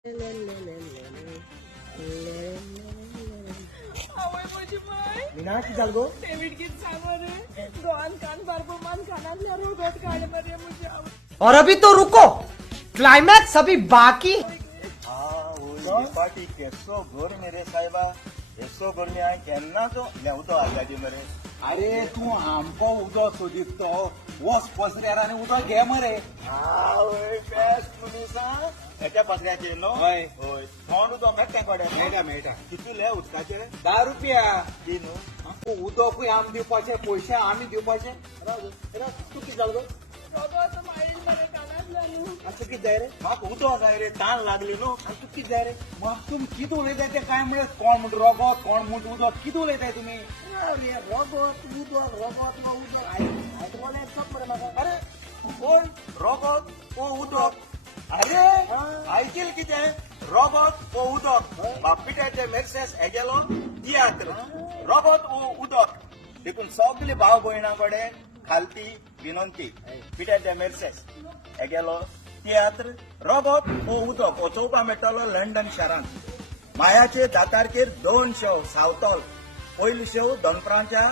आवय म्हजी बाय विना कितें जालें गो डेविड कितें सांग मरे दोन कान बारपमान कानांतल्या रोगोत काड मरे म्हजी आवय और अभी तो रुको, क्लाइमैक्स अभी बाकी। पार्टी केसो घर मेरे साहेबा केसो घर मी हांवें केन्नाचो नेवतो आगाजी मरे अरे तू आमको उदो सोदित वस पसऱ्यार उदो घे मरे आवय बेस्ट मनीसा हेच्या पत्र्याचेर न्हू हय. होय थोंड उदो मेळटा कोडे मेळटा कितले उदकाचे 10 रुपया ती न्हू उदोकूय आमी दिवपाचे पयशे आमी दिवपाचे तू कितें जाल गो रोगोत माळील मरे कानांतल्या न्हू तू कितें जाय रे म्हाका उदो जाय रे ताण लागली न्हू आनी तू कितें जाय रे मग तुमी कितें उलयताय ते काय म्हणत कोण म्हणट रोगोत कोण म्हणट उदक कितें उलयताय तुमी अरे रोगोत उदक वो उदक आयकवाले सब मरे म्हाका अरे कोण रोगोत वो उदक अरे आयकील कितें रोगोत वो उदक बापिट्याचे मेर्सेस हे गेलो तियात्र रोगोत वो उदक देखून सगळे भाव भयणां कडेन खालती विनंती पिट्याचे मेर्सेस हे गेलो तियात्र रोगोत वो उदक वचोवपा मेळटलो लंडन शारांत मायाचे दातारचेर 2 शो सावतॉल पयलो शो दनपरांच्या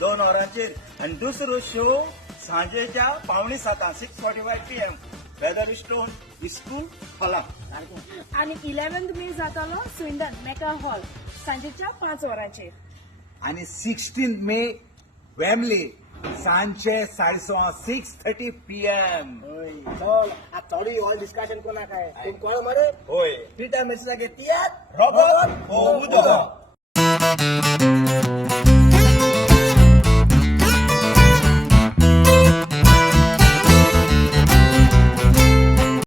2 वरांचेर आनी दुसरो शो सांजेच्या 6:45 6:45 PM वेदरस्टोन स्कूल हॉलांत आनी 11th मे जातालो स्विंडन मेका हॉल सांजेच्या 5 वरांचेर आणि 16 मे वेमली सांजचे 6:30 PM चल आता थोडी हॉल डिस्कशन कोणा काय तुम्ही कोण मरे होय पिटा मेर्सेसागे तियात्र रोगोत वो उदक